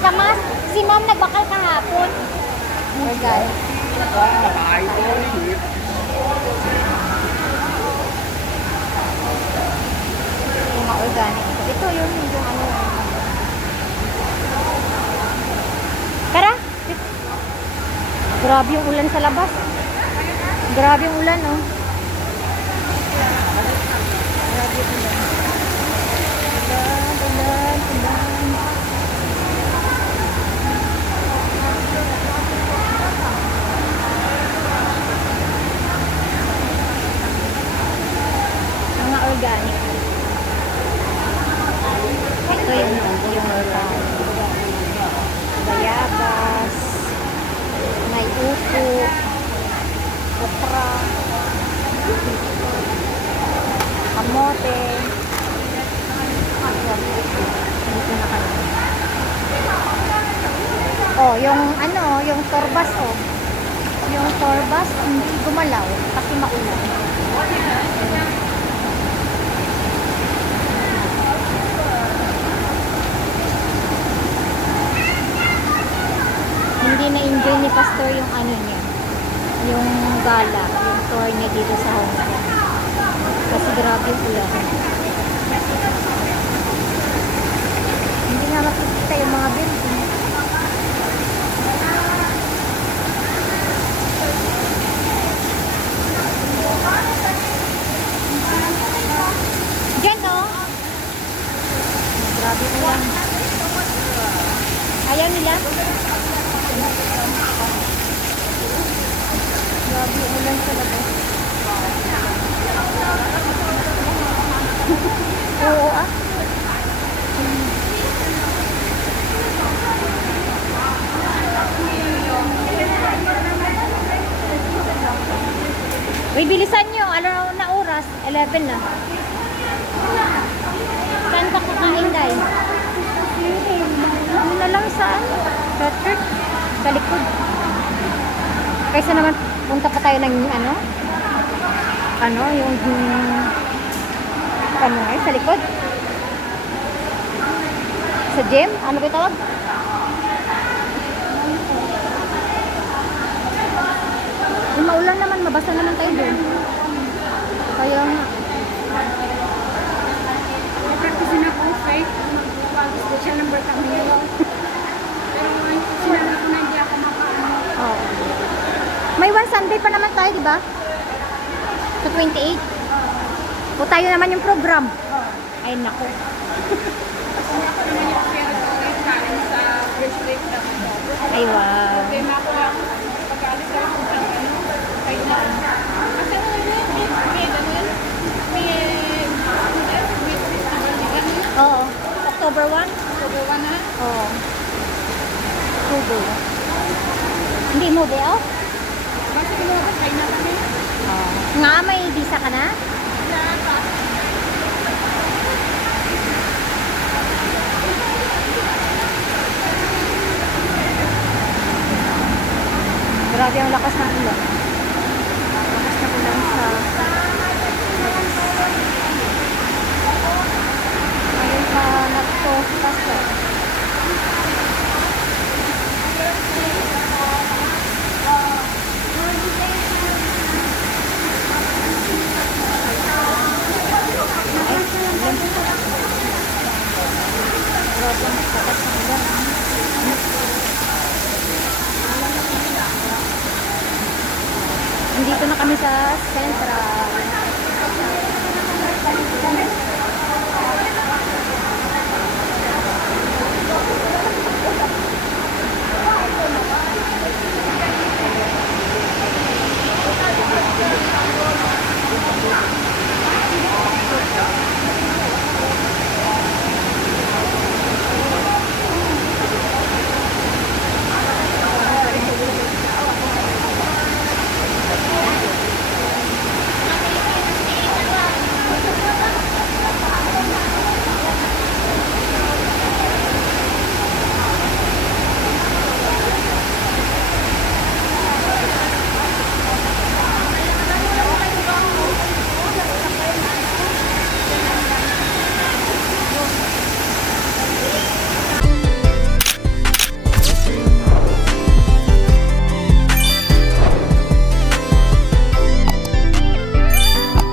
Kamas, si ma'am nagbakal kahapon. Organic. Yung mga organic. Ito yung ano. Tara! Grabe yung ulan sa labas. Grabe yung ulan, oh. Grabe yung ulan. Ulan. Mga organic. Ito yung bayabas, may upo, okra, kamote. Dito na kami. Oh, yung ano, yung torbas, oh. Yung torbas, hindi gumalaw kasi maulan. Hindi na-enjoy ni Pastor yung ano niya, yung gala, yung tour niya dito sa Hong Kong. Kasi grabe yung ulan. Hindi nga makikita yung mga building. Diyan, no? Grabe ulan. Ayaw nila? Grabe ulan sa labas. Oo, ah. Uy, bilisan nyo. Ano na oras? 11 na. Saan ka kakain, Day? Ano na lang saan? Sa likod. Kaysa naman punta pa tayo ng ano? Ano? Yung ano nga sa likod? Sa gym? Ano ba tawag? Yung maulan naman, mabasa naman tayo doon. Kaya nga. Kasi na po fake, mag-gusto siya ng Bertamiro. Pero sinabi ko na hindi ako makaano. Oh. May one Sunday pa naman tayo, di ba? Sa 28. O tayo naman yung program. Ay, nako. Kasi ako naman yung pera ko kain sa first week na ako. Ay, wow. Kaya na ako lang, pag-alis ako kung ano, kahit na. Kasi ano yun, may ganun, may Oo. October 1? October 1 na. Oo. October. Hindi mo day off? Kasi kinuha kayo na kami. Oo. Nga, may visa ka na? Grabe ang lakas ng ulan. Lakas ng ulan sa... Ayun pa nagpo-pastor. Grabe ang lakas ng ulan. Nandito na kami sa Central.